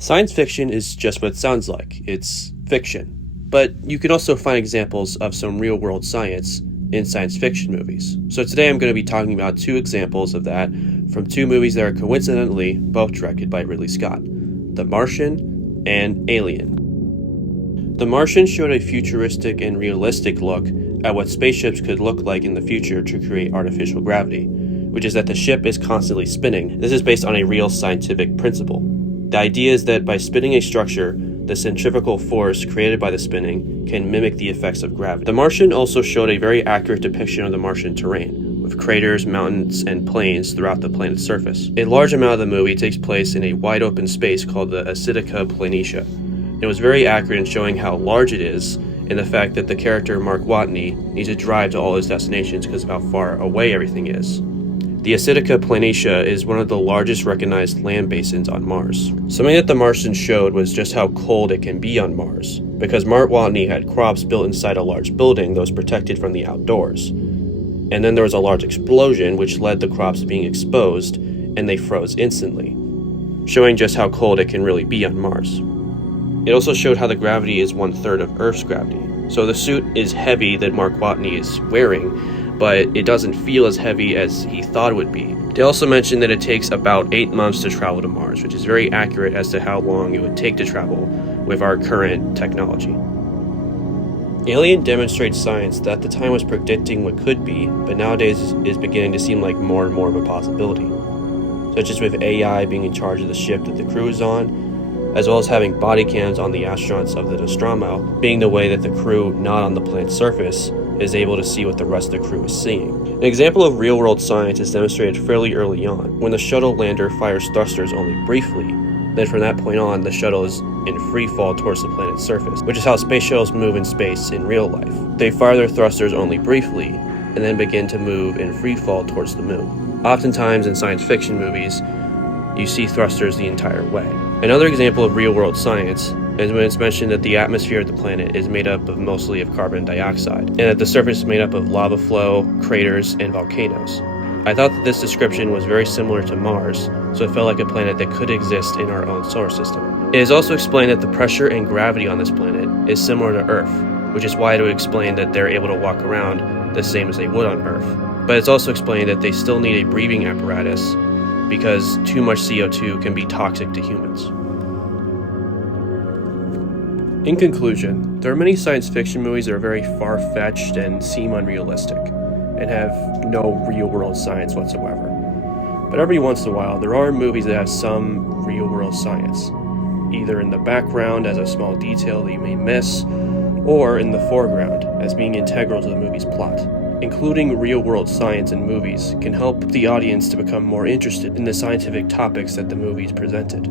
Science fiction is just what it sounds like. It's fiction. But you can also find examples of some real-world science in science fiction movies. So today I'm going to be talking about two examples of that from two movies that are coincidentally both directed by Ridley Scott: The Martian and Alien. The Martian showed a futuristic and realistic look at what spaceships could look like in the future to create artificial gravity, which is that the ship is constantly spinning. This is based on a real scientific principle. The idea is that by spinning a structure, the centrifugal force created by the spinning can mimic the effects of gravity. The Martian also showed a very accurate depiction of the Martian terrain, with craters, mountains, and plains throughout the planet's surface. A large amount of the movie takes place in a wide open space called the Acidica Planitia. It was very accurate in showing how large it is, and the fact that the character Mark Watney needs to drive to all his destinations because of how far away everything is. The Acidica Planitia is one of the largest recognized land basins on Mars. Something that The Martian showed was just how cold it can be on Mars, because Mark Watney had crops built inside a large building that was protected from the outdoors. And then there was a large explosion which led the crops being exposed, and they froze instantly, showing just how cold it can really be on Mars. It also showed how the gravity is 1/3 of Earth's gravity. So the suit is heavy that Mark Watney is wearing, but it doesn't feel as heavy as he thought it would be. They also mentioned that it takes about 8 months to travel to Mars, which is very accurate as to how long it would take to travel with our current technology. Alien demonstrates science that at the time was predicting what could be, but nowadays is beginning to seem like more and more of a possibility, such as with AI being in charge of the ship that the crew is on, as well as having body cams on the astronauts of the Nostromo, being the way that the crew not on the planet's surface is able to see what the rest of the crew is seeing. An example of real-world science is demonstrated fairly early on, when the shuttle lander fires thrusters only briefly. Then from that point on, the shuttle is in free fall towards the planet's surface, which is how space shuttles move in space in real life. They fire their thrusters only briefly, and then begin to move in free fall towards the moon. Oftentimes in science fiction movies, you see thrusters the entire way. Another example of real-world science is when it's mentioned that the atmosphere of the planet is made up of mostly of carbon dioxide, and that the surface is made up of lava flow, craters, and volcanoes. I thought that this description was very similar to Mars, so it felt like a planet that could exist in our own solar system. It is also explained that the pressure and gravity on this planet is similar to Earth, which is why it would explain that they're able to walk around the same as they would on Earth. But it's also explained that they still need a breathing apparatus because too much CO2 can be toxic to humans. In conclusion, there are many science fiction movies that are very far-fetched and seem unrealistic, and have no real-world science whatsoever. But every once in a while, there are movies that have some real-world science, either in the background as a small detail that you may miss, or in the foreground as being integral to the movie's plot. Including real-world science in movies can help the audience to become more interested in the scientific topics that the movies presented.